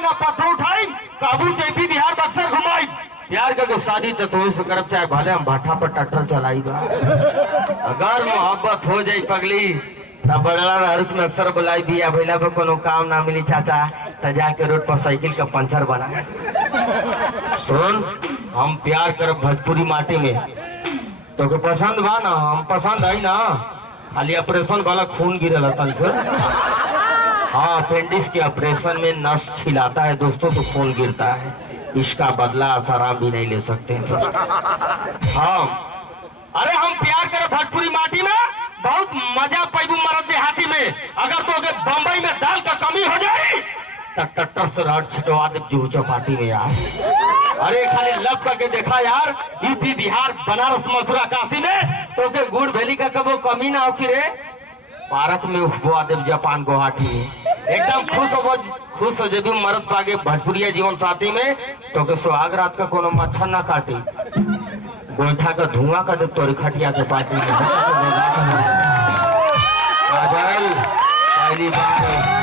ना पत्थर उठाई काबू यूपी बिहार बक्सर घुमाई। प्यार करके शादी तो से करब चाहे भले हम भाटा पर ट्रैक्टर चलाई बा। अगर मोहब्बत हो जाई पगली तब बड़ा रुक में अक्सर बुलाई बिया भैला पर कोनो काम ना मिली चाचा तो जाके रोड पर साइकिल का पंचर बना। सुन हम प्यार कर भोजपुरी माटी में तो के पसंद बा ना, हम पसंद है ना। खाली ऑपरेशन वाला खून गिरल तन से। हाँ अपेंडिक्स के ऑपरेशन में नस छिलाता है दोस्तों तो खून गिरता है। इसका बदला आसाराम भी नहीं ले सकते हैं दोस्तों। हाँ अरे हम प्यार करें भोजपुरी माटी में बहुत मजा पैबू मरद देहाती में। अगर तो बम्बई में दाल का कमी हो जाए तो ट्रैक्टर से रट छिटवा दे जूहू चौपाटी में यार। अरे खाली लब करके देखा यार यूपी बिहार बनारस मथुरा काशी में तो के गुड़ वैली का कबो कमी ना हो कि रे पार्क में उठवा देव जापान गुवाहाटी में एकदम खुश हो जब मरद पागे भोजपुरिया जीवन साथी में तो के सुहाग रात का कोनो मच्छर ना काटे गोईठा का धुआं का देव तोरी खटिया के पार्टी में। पहली बार